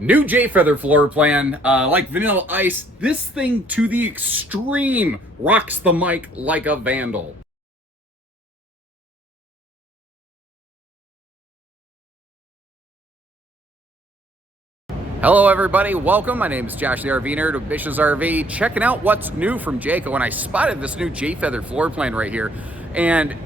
New J-Feather floor plan, like Vanilla Ice, this thing to the extreme rocks the mic like a vandal. Hello everybody, welcome. My name is Josh the RV Nerd of Bish's RV, checking out what's new from Jayco, and I spotted this new J-Feather floor plan right here, and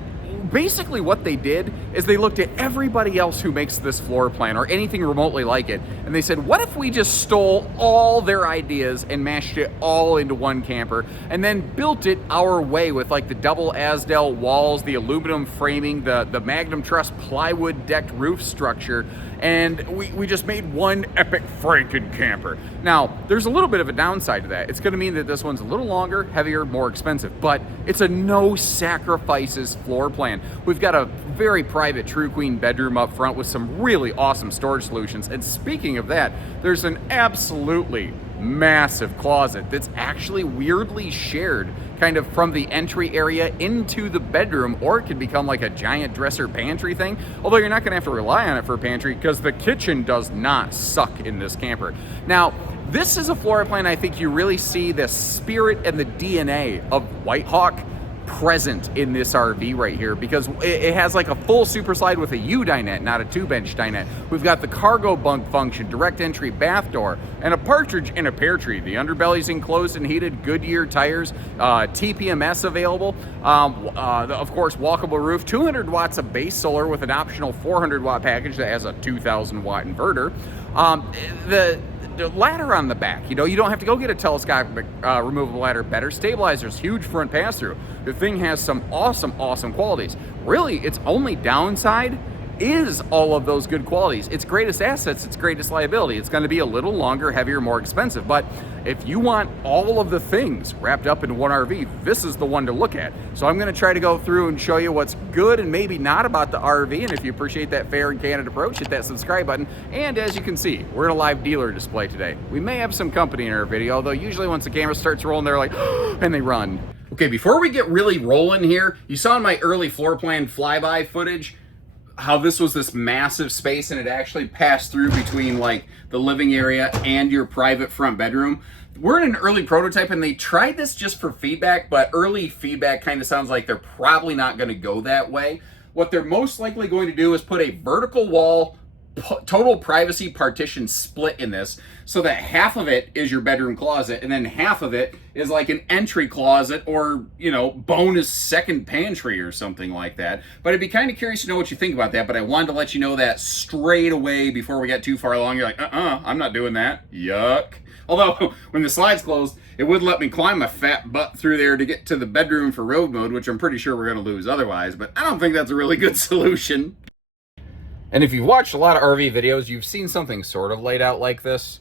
basically what they did is they looked at everybody else who makes this floor plan or anything remotely like it, and they said, what if we just stole all their ideas and mashed it all into one camper and then built it our way with like the double Asdel walls, the aluminum framing, the Magnum Truss plywood decked roof structure, and we just made one epic Franken camper. Now, there's a little bit of a downside to that. It's gonna mean that this one's a little longer, heavier, more expensive, but it's a no sacrifices floor plan. We've got a very private True Queen bedroom up front with some really awesome storage solutions. And speaking of that, there's an absolutely massive closet that's actually weirdly shared kind of from the entry area into the bedroom, or it could become like a giant dresser pantry thing, although you're not going to have to rely on it for a pantry because the kitchen does not suck in this camper. Now, this is a floor plan I think you really see the spirit and the DNA of Whitehawk present in this RV right here, because it has like a full super slide with a U dinette, not a 2-bench dinette. We've got the cargo bunk function, direct entry bath door, and a partridge in a pear tree. The underbelly's enclosed and heated, Goodyear tires, TPMS available, of course walkable roof, 200 watts of base solar with an optional 400 watt package that has a 2000 watt inverter. The ladder on the back, you know, you don't have to go get a telescopic removable ladder. Better stabilizers, huge front pass-through. The thing has some awesome qualities. Really, its only downside is all of those good qualities. Its greatest assets, its greatest liability. It's going to be a little longer, heavier, more expensive. But if you want all of the things wrapped up in one RV, this is the one to look at. So I'm going to try to go through and show you what's good and maybe not about the RV. And if you appreciate that fair and candid approach, hit that subscribe button. And as you can see, we're in a live dealer display today. We may have some company in our video, although usually once the camera starts rolling, they're like, and they run. Okay, before we get really rolling here, you saw in my early floor plan flyby footage how this was this massive space and it actually passed through between like the living area and your private front bedroom. We're in an early prototype and they tried this just for feedback, but early feedback kind of sounds like they're probably not going to go that way. What they're most likely going to do is put a vertical wall total privacy partition split in this, so that half of it is your bedroom closet and then half of it is like an entry closet or, you know, bonus second pantry or something like that. But I'd be kind of curious to know what you think about that, but I wanted to let you know that straight away before we got too far along. You're like, I'm not doing that. Yuck. Although, when the slide's closed, it would let me climb my fat butt through there to get to the bedroom for road mode, which I'm pretty sure we're going to lose otherwise, but I don't think that's a really good solution. And if you've watched a lot of RV videos, you've seen something sort of laid out like this,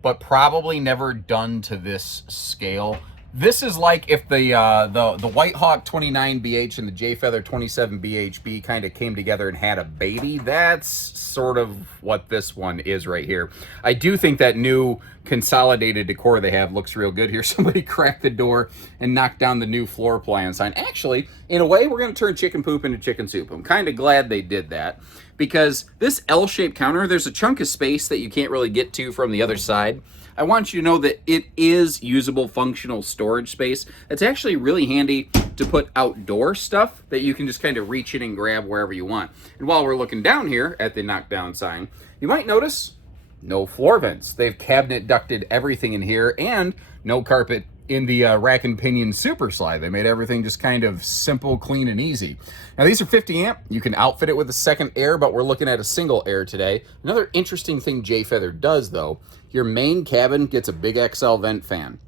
but probably never done to this scale. This is like if the Whitehawk 29BH and the J-Feather 27BHB kind of came together and had a baby. That's sort of what this one is right here. I do think that new consolidated decor they have looks real good here. Somebody cracked the door and knocked down the new floor plan sign. Actually, in a way, we're going to turn chicken poop into chicken soup. I'm kind of glad they did that, because this L-shaped counter, there's a chunk of space that you can't really get to from the other side. I want you to know that it is usable, functional storage space. It's actually really handy to put outdoor stuff that you can just kind of reach in and grab wherever you want. And while we're looking down here at the knockdown sign, you might notice no floor vents. They've cabinet ducted everything in here, and no carpet in the rack and pinion super slide. They made everything just kind of simple, clean, and easy. Now these are 50 amp. You can outfit it with a second air, but we're looking at a single air today. Another interesting thing J-Feather does though, your main cabin gets a big XL vent fan.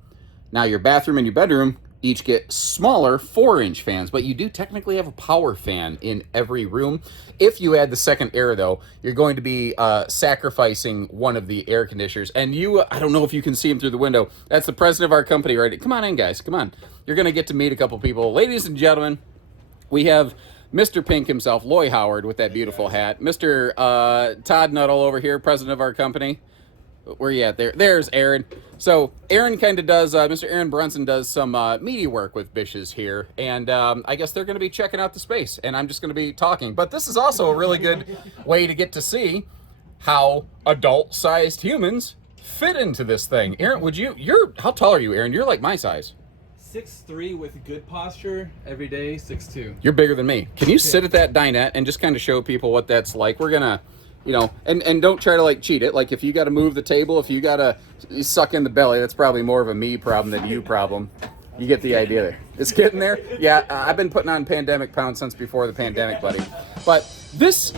Now your bathroom and your bedroom each get smaller 4-inch fans, but you do technically have a power fan in every room. If you add the second air though, you're going to be sacrificing one of the air conditioners. And you, I don't know if you can see him through the window. That's the president of our company, right? Come on in, guys, come on. You're gonna get to meet a couple people. Ladies and gentlemen, we have Mr. Pink himself, Loy Howard, with that beautiful hat. Mr. Todd Nuttall over here, president of our company. Where you at there? There's Aaron. So Aaron kind of does, Mr. Aaron Brunson does some media work with Bish's here. And I guess they're going to be checking out the space. And I'm just going to be talking. But this is also a really good way to get to see how adult-sized humans fit into this thing. Aaron, how tall are you, Aaron? You're like my size. 6'3" with good posture every day, 6'2". You're bigger than me. Can you sit at that dinette and just kind of show people what that's like? We're gonna, and don't try to like cheat it. Like if you got to move the table, if you got to suck in the belly, that's probably more of a me problem than you problem. You get the idea there. It's getting there. Yeah, I've been putting on pandemic pounds since before the pandemic, buddy. But this,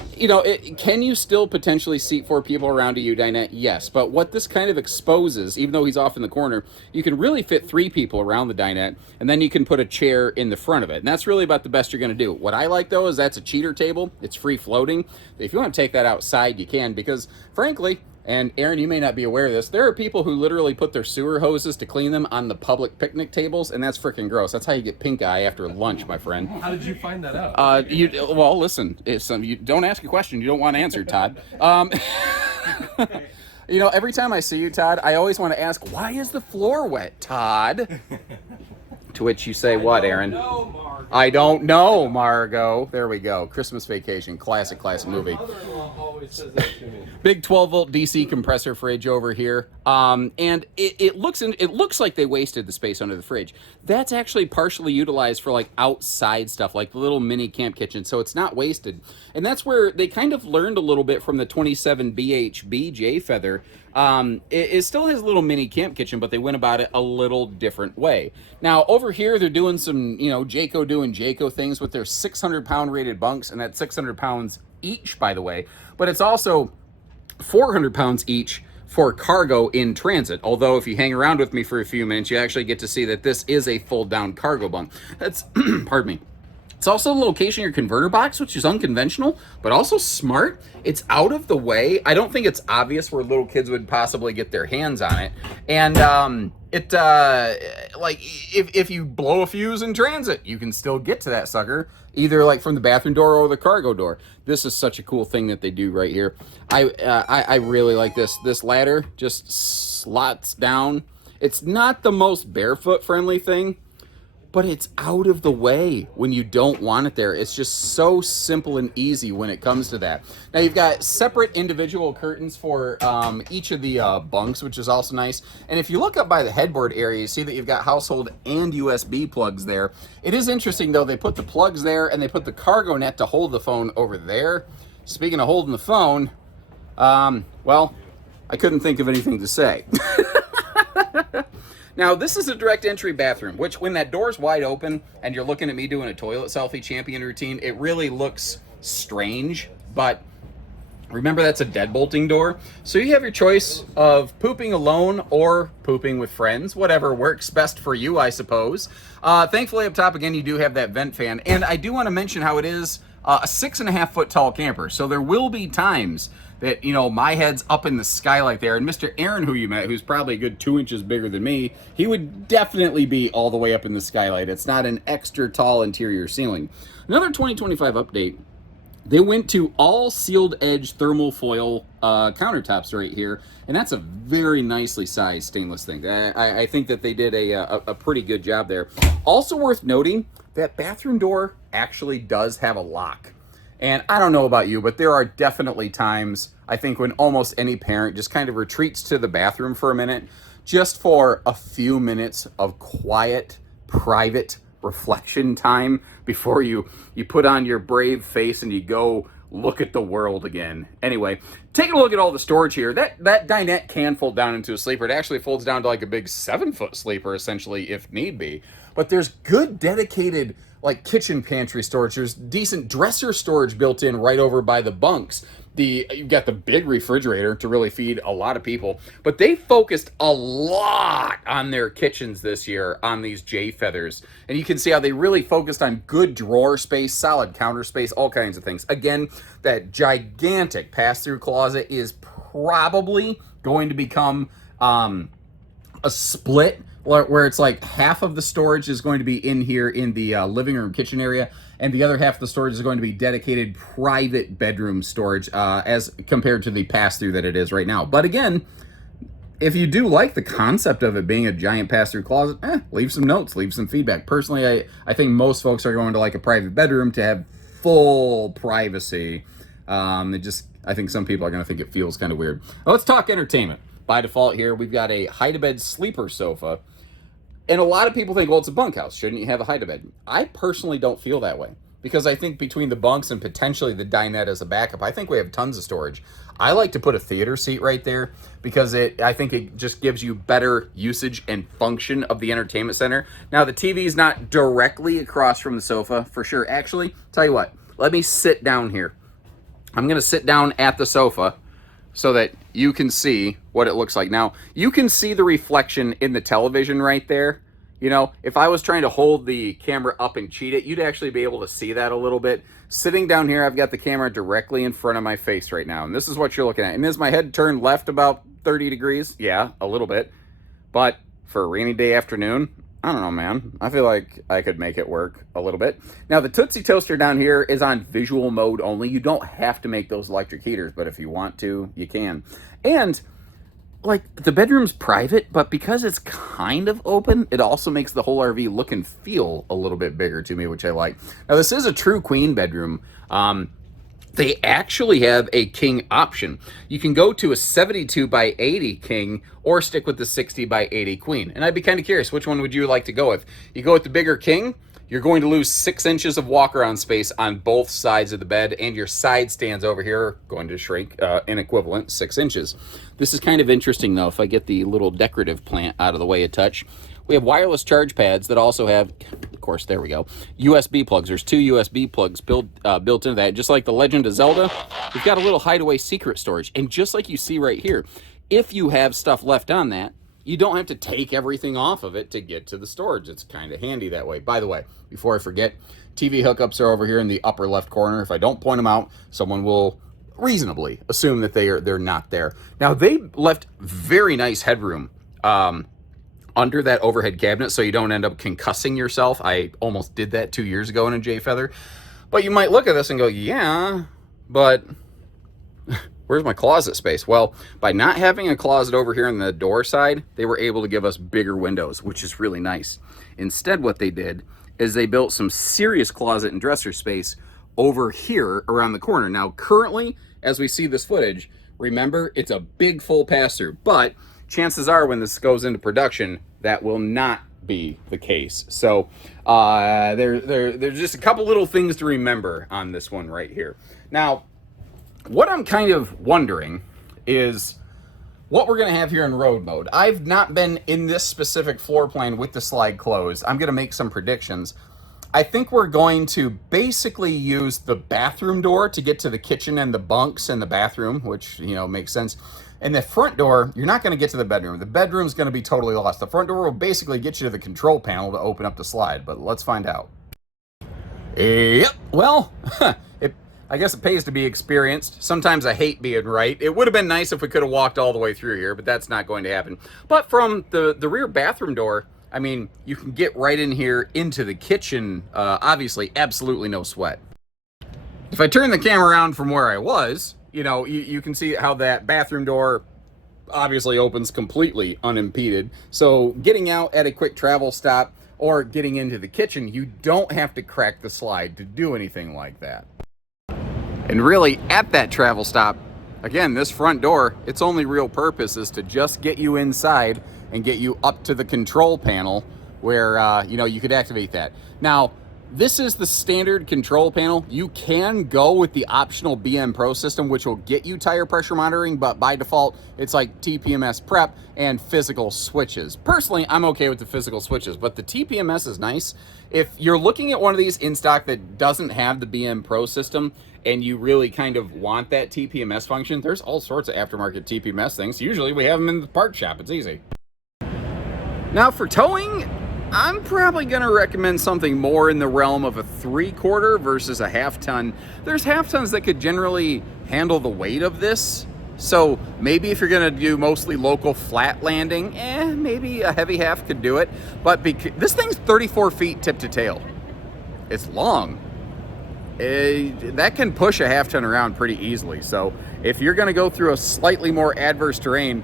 can you still potentially seat 4 people around a U-dinette? Yes. But what this kind of exposes, even though he's off in the corner, you can really fit 3 people around the dinette, and then you can put a chair in the front of it. And that's really about the best you're going to do. What I like, though, is that's a cheater table. It's free floating. If you want to take that outside, you can, because frankly, and Aaron, you may not be aware of this, there are people who literally put their sewer hoses to clean them on the public picnic tables, and that's freaking gross. That's how you get pink eye after lunch, my friend. How did you find that out? Well, listen, you don't ask a question you don't want answered, Todd. Every time I see you, Todd, I always want to ask, why is the floor wet, Todd? To which you say, what, Aaron? I don't know, Margot. There we go. Christmas Vacation. Classic movie. My mother-in-law always says that to me. Big 12-volt DC compressor fridge over here. And it looks like they wasted the space under the fridge. That's actually partially utilized for like outside stuff, like the little mini camp kitchen. So it's not wasted. And that's where they kind of learned a little bit from the 27 BHB Jayfeather. It still has a little mini camp kitchen, but they went about it a little different way. Now, over here, they're doing some, Jayco doing Jayco things with their 600-pound rated bunks, and that's 600 pounds each, by the way. But it's also 400 pounds each for cargo in transit. Although, if you hang around with me for a few minutes, you actually get to see that this is a fold-down cargo bunk. That's, pardon me. It's also the location of your converter box, which is unconventional, but also smart. It's out of the way. I don't think it's obvious where little kids would possibly get their hands on it. And if you blow a fuse in transit, you can still get to that sucker, either like from the bathroom door or the cargo door. This is such a cool thing that they do right here. I really like this. This ladder just slots down. It's not the most barefoot friendly thing, but it's out of the way when you don't want it there. It's just so simple and easy when it comes to that. Now you've got separate individual curtains for each of the bunks, which is also nice. And if you look up by the headboard area, you see that you've got household and USB plugs there. It is interesting though, they put the plugs there and they put the cargo net to hold the phone over there. Speaking of holding the phone, well, I couldn't think of anything to say. Now, this is a direct entry bathroom, which when that door's wide open and you're looking at me doing a toilet selfie champion routine, it really looks strange, but remember that's a deadbolting door. So you have your choice of pooping alone or pooping with friends, whatever works best for you, I suppose. Thankfully up top, again, you do have that vent fan. And I do want to mention how it is a 6.5 foot tall camper. So there will be times that, my head's up in the skylight there, and Mr. Aaron, who you met, who's probably a good 2 inches bigger than me, he would definitely be all the way up in the skylight. It's not an extra tall interior ceiling. Another 2025 update, they went to all sealed edge thermal foil countertops right here, and that's a very nicely sized stainless thing. I think that they did a pretty good job there. Also worth noting, that bathroom door actually does have a lock. And I don't know about you, but there are definitely times, I think, when almost any parent just kind of retreats to the bathroom for a minute, just for a few minutes of quiet, private reflection time before you put on your brave face and you go look at the world again. Anyway, taking a look at all the storage here, that dinette can fold down into a sleeper. It actually folds down to like a big 7-foot sleeper, essentially, if need be. But there's good dedicated like kitchen pantry storage. There's decent dresser storage built in right over by the bunks. You've got the big refrigerator to really feed a lot of people, but they focused a lot on their kitchens this year on these Jayfeathers, and you can see how they really focused on good drawer space, solid counter space, all kinds of things. Again, that gigantic pass-through closet is probably going to become a split, where it's like half of the storage is going to be in here in the living room kitchen area, and the other half of the storage is going to be dedicated private bedroom storage as compared to the pass-through that it is right now. But again, if you do like the concept of it being a giant pass-through closet, leave some notes, leave some feedback. Personally, I think most folks are going to like a private bedroom to have full privacy. It just I think some people are going to think it feels kind of weird. Now, let's talk entertainment. By default here, we've got a hide-a-bed sleeper sofa. And a lot of people think, well, it's a bunkhouse. Shouldn't you have a hide-a-bed? I personally don't feel that way. Because I think between the bunks and potentially the dinette as a backup, I think we have tons of storage. I like to put a theater seat right there because I think it just gives you better usage and function of the entertainment center. Now, the TV is not directly across from the sofa, for sure. Actually, tell you what, let me sit down here. I'm going to sit down at the sofa so that you can see what it looks like. Now, you can see the reflection in the television right there. You know, if I was trying to hold the camera up and cheat it, you'd actually be able to see that a little bit. Sitting down here, I've got the camera directly in front of my face right now, and this is what you're looking at. And is my head turned left about 30 degrees? Yeah, a little bit. But for a rainy day afternoon, I don't know, man. I feel like I could make it work a little bit. Now, the Tootsie Toaster down here is on visual mode only. You don't have to make those electric heaters, but if you want to, you can. And like, the bedroom's private, but because it's kind of open, it also makes the whole RV look and feel a little bit bigger to me, which I like. Now, this is a true queen bedroom. They actually have a king option. You can go to a 72 by 80 king or stick with the 60 by 80 queen. And I'd be kind of curious, which one would you like to go with? You go with the bigger king, you're going to lose 6 inches of walk-around space on both sides of the bed, and your side stands over here are going to shrink an equivalent 6 inches. This is kind of interesting, though, if I get the little decorative plant out of the way a touch. We have wireless charge pads that also have, of course, there we go, USB plugs. There's 2 USB plugs built into that. Just like the Legend of Zelda, we've got a little hideaway secret storage. And just like you see right here, if you have stuff left on that, you don't have to take everything off of it to get to the storage. It's kind of handy that way. By the way, before I forget, TV hookups are over here in the upper left corner. If I don't point them out, someone will reasonably assume that they're not there. Now, they left very nice headroom under that overhead cabinet so you don't end up concussing yourself. I almost did that 2 years ago in a Jayfeather. But you might look at this and go, yeah, but where's my closet space? Well, by not having a closet over here on the door side, they were able to give us bigger windows, which is really nice. Instead, what they did is they built some serious closet and dresser space over here around the corner. Now, currently, as we see this footage, remember, it's a big full pass-through, but chances are when this goes into production, that will not be the case. So there's just a couple little things to remember on this one right here. Now, what I'm kind of wondering is what we're going to have here in road mode. I've not been in this specific floor plan with the slide closed. I'm going to make some predictions. I think we're going to basically use the bathroom door to get to the kitchen and the bunks and the bathroom, which, you know, makes sense. And the front door, you're not going to get to the bedroom. The bedroom's going to be totally lost. The front door will basically get you to the control panel to open up the slide, but let's find out. Yep, well, I guess it pays to be experienced. Sometimes I hate being right. It would have been nice if we could have walked all the way through here, but that's not going to happen. But from the rear bathroom door, I mean, you can get right in here into the kitchen. Obviously, absolutely no sweat. If I turn the camera around from where I was, you know, you can see how that bathroom door obviously opens completely unimpeded. So getting out at a quick travel stop or getting into the kitchen, you don't have to crack the slide to do anything like that. And really, at that travel stop, again, this front door, its only real purpose is to just get you inside and get you up to the control panel where, you know, you could activate that. Now, this is the standard control panel. You can go with the optional BM Pro system, which will get you tire pressure monitoring, but by default, it's like TPMS prep and physical switches. Personally, I'm okay with the physical switches, but the TPMS is nice. If you're looking at one of these in stock that doesn't have the BM Pro system and you really kind of want that TPMS function, there's all sorts of aftermarket TPMS things. Usually we have them in the part shop. It's easy. Now for towing, I'm probably going to recommend something more in the realm of a 3/4 versus a 1/2 ton. There's 1/2 tons that could generally handle the weight of this. So maybe if you're going to do mostly local flat landing, maybe a heavy 1/2 could do it. But this thing's 34 feet tip to tail. It's long. That can push a 1/2 ton around pretty easily. So if you're going to go through a slightly more adverse terrain,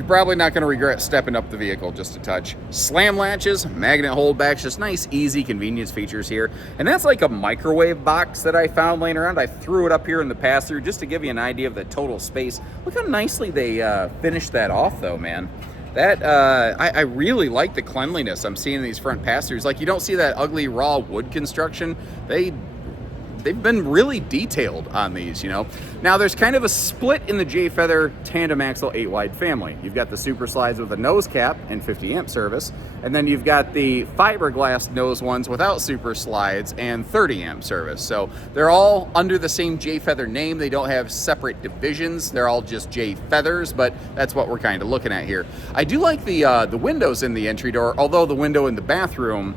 You're probably not going to regret stepping up the vehicle just a touch. Slam latches, magnet holdbacks, just nice, easy convenience features here. And that's like a microwave box that I found laying around. I threw it up here in the pass-through just to give you an idea of the total space. Look how nicely they finished that off, though, man. That I really like the cleanliness I'm seeing in these front pass-throughs. Like, you don't see that ugly raw wood construction. They've been really detailed on these, you know. Now, there's kind of a split in the Jayfeather tandem axle 8-wide family. You've got the super slides with a nose cap and 50 amp service, and then you've got the fiberglass nose ones without super slides and 30 amp service. So they're all under the same Jayfeather name. They don't have separate divisions. They're all just Jayfeathers, but that's what we're kind of looking at here. I do like the windows in the entry door, although the window in the bathroom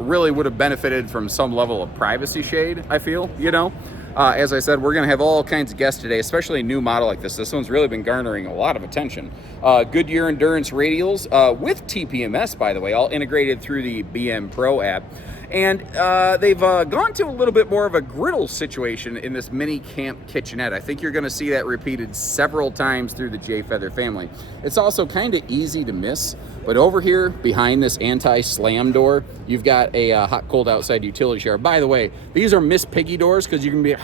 really would have benefited from some level of privacy shade, I feel, you know. As I said, we're going to have all kinds of guests today, especially a new model like this. This one's really been garnering a lot of attention. Goodyear Endurance radials with TPMS, by the way, all integrated through the BM Pro app. And they've gone to a little bit more of a griddle situation in this mini camp kitchenette. I think you're going to see that repeated several times through the Jayfeather family. It's also kind of easy to miss, but over here behind this anti-slam door, you've got a hot, cold outside utility shower. By the way, these are Miss Piggy doors because you can be,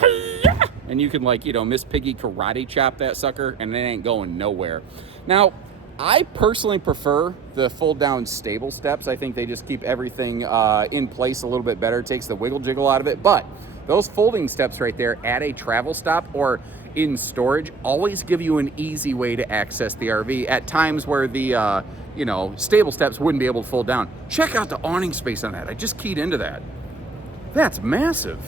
and you can, like, you know, Miss Piggy karate chop that sucker and it ain't going nowhere. Now, I personally prefer the fold down stable steps. I think they just keep everything in place a little bit better. It takes the wiggle jiggle out of it. But those folding steps right there at a travel stop or in storage always give you an easy way to access the RV at times where the you know, stable steps wouldn't be able to fold down. Check out the awning space on that. I just keyed into that. That's massive.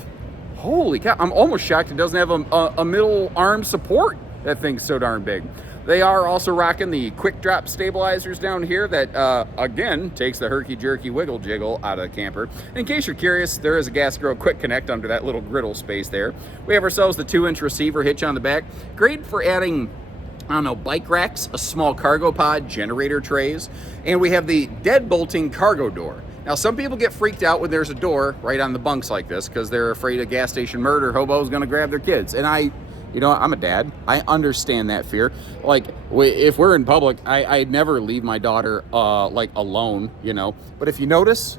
Holy cow. I'm almost shocked it doesn't have a middle arm support. That thing's so darn big. They are also rocking the quick drop stabilizers down here that, again, takes the herky-jerky wiggle jiggle out of the camper. In case you're curious, there is a gas grill quick connect under that little griddle space there. We have ourselves the 2-inch receiver hitch on the back. Great for adding, I don't know, bike racks, a small cargo pod, generator trays, and we have the deadbolting cargo door. Now, some people get freaked out when there's a door right on the bunks like this because they're afraid a gas station murder hobo is going to grab their kids. And you know, I'm a dad. I understand that fear. Like, if we're in public, I never leave my daughter, like, alone, you know. But if you notice,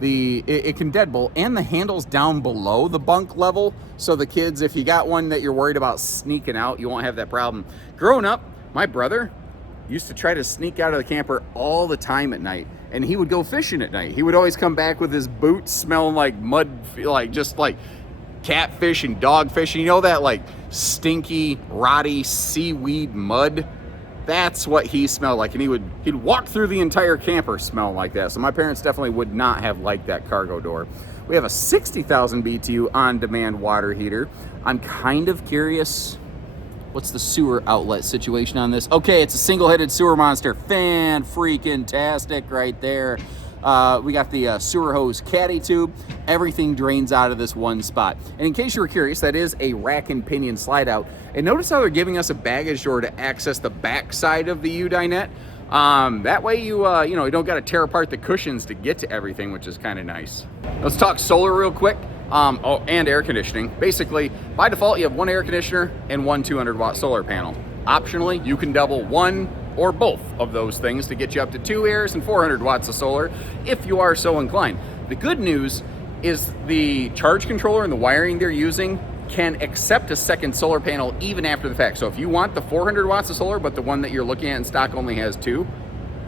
it can deadbolt, and the handle's down below the bunk level. So the kids, if you got one that you're worried about sneaking out, you won't have that problem. Growing up, my brother used to try to sneak out of the camper all the time at night. And he would go fishing at night. He would always come back with his boots smelling like mud, like just like catfish and dogfish. You know that like stinky, rotty seaweed mud? That's what he smelled like. And he'd walk through the entire camper smelling like that. So my parents definitely would not have liked that cargo door. We have a 60,000 BTU on-demand water heater. I'm kind of curious, what's the sewer outlet situation on this? Okay, it's a single-headed sewer monster. Fan-freaking-tastic right there. We got the sewer hose caddy tube. Everything drains out of this one spot. And in case you were curious, that is a rack and pinion slide out. And notice how they're giving us a baggage door to access the back side of the U-dinette. That way you don't got to tear apart the cushions to get to everything, which is kind of nice. Let's talk solar real quick. And air conditioning. Basically, by default, you have one air conditioner and one 200-watt solar panel. Optionally, you can double one or both of those things to get you up to 2 airs and 400 watts of solar if you are so inclined. The good news is the charge controller and the wiring they're using can accept a second solar panel even after the fact. So if you want the 400 watts of solar, but the one that you're looking at in stock only has 2, you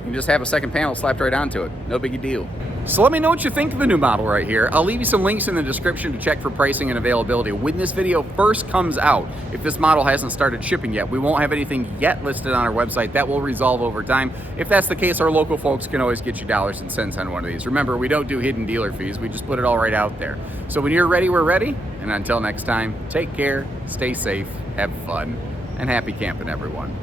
can just have a second panel slapped right onto it. No big deal. So let me know what you think of the new model right here. I'll leave you some links in the description to check for pricing and availability. When this video first comes out, if this model hasn't started shipping yet, we won't have anything yet listed on our website. That will resolve over time. If that's the case, our local folks can always get you dollars and cents on one of these. Remember, we don't do hidden dealer fees. We just put it all right out there. So when you're ready, we're ready. And until next time, take care, stay safe, have fun, and happy camping, everyone.